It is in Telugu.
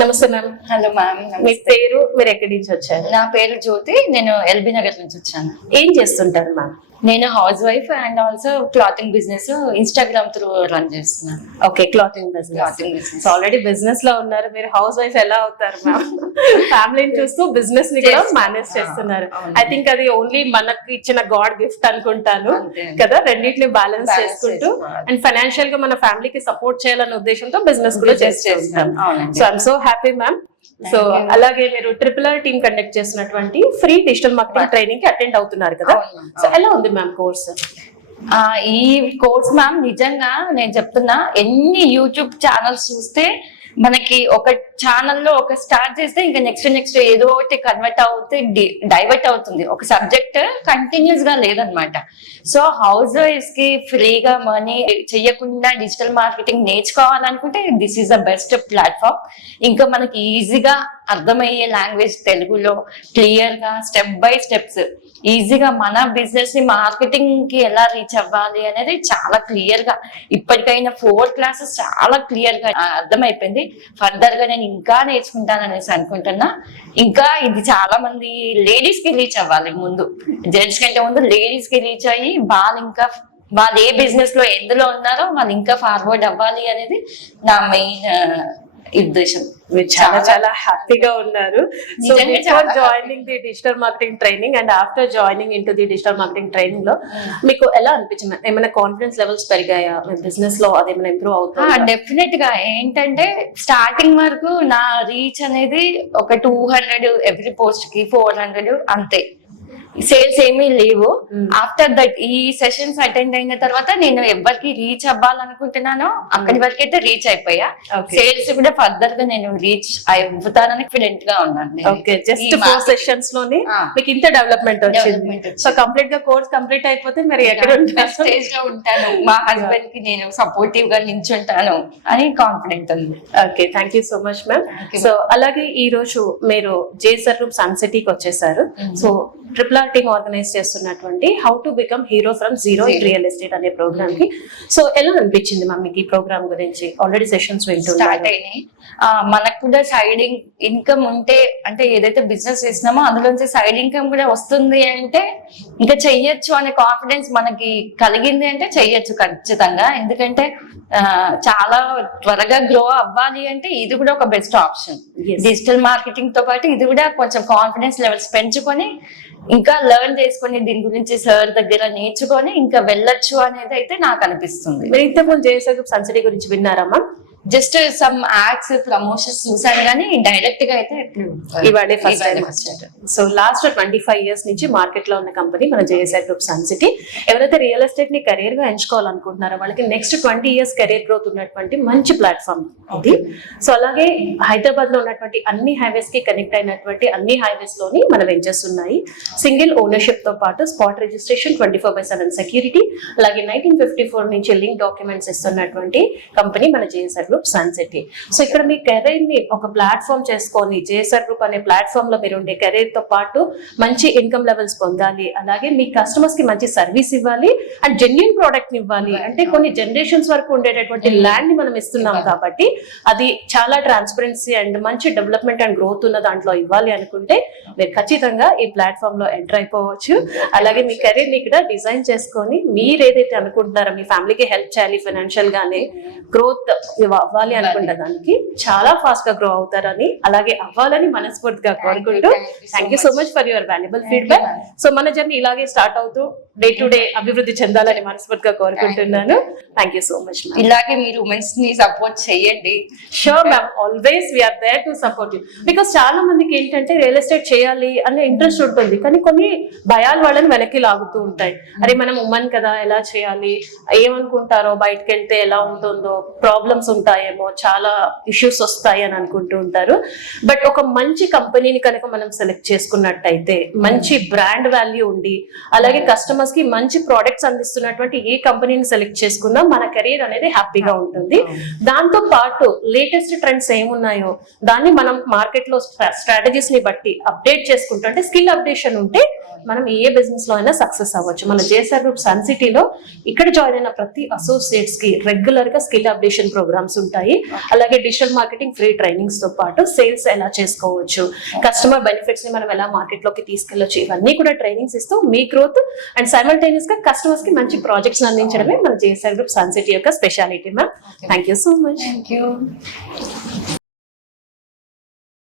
నమస్తే మ్యామ్. Hello ma'am. మీ పేరు, మీరు ఎక్కడి నుంచి వచ్చారు? నా పేరు జ్యోతి, నేను ఎల్బీ నగర్ నుంచి వచ్చాను. ఏం చేస్తుంటారు మ్యామ్? నేను house wife and also clothing business Instagram through run చేస్తున్నాను. Okay, clothing business. Already business లో ఉన్నారు, మీరు హౌస్ వైఫ్ ఎలా అవుతారు మ్యామ్? ఫ్యామిలీని చూస్తూ బిజినెస్ ని కూడా మేనేజ్ చేస్తున్నారు. ఐ థింక్ అది ఓన్లీ మనకి ఇచ్చిన గాడ్ గిఫ్ట్ అనుకుంటాను కదా, రెండింటిని బ్యాలెన్స్ చేసుకుంటూ అండ్ ఫైనాన్షియల్ గా మన ఫ్యామిలీకి సపోర్ట్ చేయాలనే ఉద్దేశంతో బిజినెస్ కూడా చేస్తాం. So I'm so happy ma'am. So అలాగే మీరు RRR టీమ్ కండక్ట్ చేసినటువంటి ఫ్రీ డిజిటల్ మార్కెటింగ్ ట్రైనింగ్ కి అటెండ్ అవుతున్నారు కదా, సో ఎలా ఉంది మ్యామ్ కోర్స్? ఈ కోర్స్ మ్యామ్ నిజంగా నేను చెప్తున్నా, ఎన్ని యూట్యూబ్ ఛానల్స్ చూస్తే మనకి ఒక ఛానల్లో ఒక స్టార్ట్ చేస్తే ఇంకా నెక్స్ట్ ఏదో ఒకటి కన్వర్ట్ అవుతే డైవర్ట్ అవుతుంది, ఒక సబ్జెక్ట్ కంటిన్యూస్ గా లేదనమాట. సో హౌస్ వైఫ్స్ కి ఫ్రీగా మనీ చెయ్యకుండా డిజిటల్ మార్కెటింగ్ నేర్చుకోవాలనుకుంటే this is the best platform. ఇంకా మనకి ఈజీగా అర్థమయ్యే లాంగ్వేజ్ తెలుగులో క్లియర్ గా స్టెప్ బై స్టెప్స్ ఈజీగా మన బిజినెస్ ని మార్కెటింగ్ కి ఎలా రీచ్ అవ్వాలి అనేది చాలా క్లియర్ గా ఇప్పటికైనా 4 క్లాసెస్ చాలా క్లియర్ గా అర్థమైపోయింది. ఫర్దర్ గా నేను ఇంకా నేర్చుకుంటాను అనేసి అనుకుంటున్నా. ఇంకా ఇది చాలా మంది లేడీస్ కి రీచ్ అవ్వాలి, ముందు జెంట్స్ కంటే ముందు లేడీస్ కి రీచ్ అయ్యి వాళ్ళు ఏ బిజినెస్ లో ఎందులో ఉన్నారో వాళ్ళు ఇంకా ఫార్వర్డ్ అవ్వాలి అనేది నా మెయిన్ ఉద్దేశం. మీరు చాలా చాలా హ్యాపీగా ఉన్నారు. So before joining the digital marketing training and after joining in to the digital marketing training లో మీకు ఎలా అనిపించింది? ఏమైనా కాన్ఫిడెన్స్ లెవెల్స్ పెరిగాయా బిజినెస్ లో? అదేమైనా ఇంప్రూవ్ అవుతుందా? డెఫినెట్ గా. ఏంటంటే స్టార్టింగ్ వరకు నా రీచ్ అనేది ఒక 200 ఎవ్రీ పోస్ట్ కి 400 అంతే, సేల్స్ ఏమీ లేవు. ఆఫ్టర్ దట్ ఈ సెషన్స్ అటెండ్ అయిన తర్వాత నేను ఎవరికి రీచ్ అవ్వాలనుకుంటున్నానో అక్కడి వరకు అయితే రీచ్ అయిపోయా. సేల్స్ కూడా ఫర్దర్ గా నేను రీచ్ అవుతానని కాన్ఫిడెంట్ గా ఉన్నాను. ఓకే, జస్ట్ 4 సెషన్స్ లోనే మీకు ఇంత డెవలప్మెంట్ వచ్చింది. సో కంప్లీట్ గా కోర్స్ కంప్లీట్ అయిపోతే మరి ఎక్కడ స్టేజ్ లో ఉంటాను, మా హస్బెండ్ కి నేను సపోర్టివ్ గా నించుంటాను అని కాన్ఫిడెంట్ ఉంది. Okay, thank you so much ma'am. So అలాగే ఈ రోజు మీరు జేసర్ గ్రూప్ సన్ సిటీకి వచ్చేసారు. సో RRR టీమ్ ఆర్గనైజ్ చేస్తున్నటువంటి how to become hero from zero in real estate అనే ప్రోగ్రామ్ కి సో ఎలా అనిపించింది మ్యామ్ మీకు ఈ ప్రోగ్రామ్ గురించి? ఆల్రెడీ సెషన్స్ స్టార్ట్ అయినాయి. మనకు కూడా సైడ్ ఇన్కమ్ ఉంటే, అంటే ఏదైతే బిజినెస్ చేసినామో అందులోంచి సైడ్ ఇన్కమ్ కూడా వస్తుంది అంటే ఇంకా చెయ్యొచ్చు అనే కాన్ఫిడెన్స్ మనకి కలిగింది అంటే చెయ్యొచ్చు ఖచ్చితంగా. ఎందుకంటే చాలా త్వరగా గ్రో అవ్వాలి అంటే ఇది కూడా ఒక బెస్ట్ ఆప్షన్. డిజిటల్ మార్కెటింగ్ తో పాటు ఇది కూడా కొంచెం కాన్ఫిడెన్స్ లెవెల్స్ పెంచుకొని ఇంకా లెర్న్ చేసుకొని దీని గురించి సార్ దగ్గర నేర్చుకొని ఇంకా వెళ్ళొచ్చు అనేది అయితే నాకు అనిపిస్తుంది. మీరు ఇంతకుముందు జేసర్ గ్రూప్ సన్ సిటీ గురించి విన్నారమ్మా? జస్ట్ సమ్ యాడ్స్ ప్రమోషన్స్ చూసాను కానీ డైరెక్ట్ గా అయితే ఇవాళ ఫస్ట్ టైం వచ్చారు. సో లాస్ట్ 25 years నుంచి మార్కెట్ లో ఉన్న కంపెనీ మన జేఎస్ఆర్ గ్రూప్ సన్ సిటీ. ఎవరైతే రియల్ ఎస్టేట్ ని కెరీర్ గా ఎంచుకోవాలనుకుంటున్నారో వాళ్ళకి నెక్స్ట్ 20 years కెరీర్ గ్రోత్ ఉన్నటువంటి మంచి ప్లాట్ఫామ్ ఇది. సో అలాగే హైదరాబాద్ లో ఉన్నటువంటి అన్ని హైవేస్ కి కనెక్ట్ అయినటువంటి అన్ని హైవేస్ లోని మన వెంచర్స్ ఉన్నాయి. సింగిల్ ఓనర్షిప్ తో పాటు స్పాట్ రిజిస్ట్రేషన్, 24/7 సెక్యూరిటీ, అలాగే 1954 నుంచి లింక్ డాక్యుమెంట్స్ ఇస్తున్నటువంటి కంపెనీ మన JSR group Sun City. So ఇక్కడ మీ కెరీర్ ని ఒక ప్లాట్ఫామ్ చేసుకొని జేఎస్ఆర్ గ్రూప్ అనే ప్లాట్ఫామ్ లో మీరు ఉండే కెరీర్ తో పాటు మంచి ఇన్కమ్ లెవెల్స్ పొందాలి, అలాగే మీ కస్టమర్స్ కి మంచి సర్వీస్ ఇవ్వాలి అండ్ జెన్యూన్ ప్రోడక్ట్ ని ఇవ్వాలి. అంటే కొన్ని జనరేషన్స్ వరకు ఉండేటటువంటి ల్యాండ్ ని మనం ఇస్తున్నాం కాబట్టి అది చాలా ట్రాన్స్పరెన్సీ అండ్ మంచి డెవలప్మెంట్ అండ్ గ్రోత్ ఉన్న దాంట్లో ఇవ్వాలి అనుకుంటే మీరు ఖచ్చితంగా ఈ ప్లాట్ఫామ్ లో ఎంటర్ అయిపోవచ్చు. అలాగే మీ కెరీర్ ని ఇక్కడ డిజైన్ చేసుకొని మీరు ఏదైతే అనుకుంటున్నారో మీ ఫ్యామిలీకి హెల్ప్ చేయాలి, ఫైనాన్షియల్ గానే గ్రోత్ అవ్వాలి అనుకుంటే దానికి చాలా ఫాస్ట్ గా గ్రో అవుతారని, అలాగే అవ్వాలని మనస్ఫూర్తిగా కోరుకుంటూ thank you so much for your valuable feedback. So మన జర్నీ ఇలాగే స్టార్ట్ అవుతూ డే టు డే అభివృద్ధి చెందాలని మనస్ఫూర్తిగా కోరుకుంటున్నాను. Thank you so much. ఇలాగే మీరు ఉమెన్స్ ని సపోర్ట్ చేయండి. Sure ma'am, always we're there to support you. Because చాలా మందికి ఏంటంటే రియల్ ఎస్టేట్ చేయాలి అనే ఇంట్రెస్ట్ ఉంటుంది, కానీ కొన్ని భయాలు వాళ్ళని వెనక్కి లాగుతూ ఉంటాయి. అరే మనం ఉమెన్ కదా, ఎలా చేయాలి, ఏమనుకుంటారో, బయటకు వెళ్తే ఎలా ఉంటుందో, ప్రాబ్లమ్స్ ఉంటాయేమో, చాలా ఇష్యూస్ వస్తాయి అని అనుకుంటూ ఉంటారు. బట్ ఒక మంచి కంపెనీని కనుక మనం సెలెక్ట్ చేసుకున్నట్టయితే మంచి బ్రాండ్ వాల్యూ ఉండి అలాగే కస్టమర్ కస్టమర్స్ కి మంచి ప్రొడక్ట్స్ అందిస్తున్నటువంటి ఏ కంపెనీని సెలెక్ట్ చేసుకున్నా మన కెరీర్ అనేది హ్యాపీగా ఉంటుంది. దాంతో పాటు లేటెస్ట్ ట్రెండ్స్ ఏమున్నాయో దాన్ని మనం మార్కెట్ లో స్ట్రాటజీస్ ని బట్టి అప్డేట్ చేసుకుంటూ, అంటే స్కిల్ అప్డేషన్ ఉంటే మనం ఏ బిజినెస్ లో అయినా సక్సెస్ అవ్వచ్చు. మన జేఎస్ఆర్ గ్రూప్ సన్ సిటీలో ఇక్కడ జాయిన్ అయిన ప్రతి అసోసియేట్స్ కి రెగ్యులర్ గా స్కిల్ అప్డేషన్ ప్రోగ్రామ్స్ ఉంటాయి. అలాగే డిజిటల్ మార్కెటింగ్ ఫ్రీ ట్రైనింగ్స్ తో పాటు సేల్స్ ఎలా చేసుకోవచ్చు, కస్టమర్ బెనిఫిట్స్ ని మనం ఎలా మార్కెట్ లోకి తీసుకెళ్లొచ్చు, ఇవన్నీ కూడా ట్రైనింగ్స్ ఇస్తూ మీ గ్రోత్ అండ్ సైమల్టేనియస్ గా కస్టమర్స్ కి మంచి ప్రాజెక్ట్స్ అందించడమే మన జేఎస్ఆర్ గ్రూప్ సన్ సిటీ యొక్క speciality ma'am. Thank you so much. Thank you.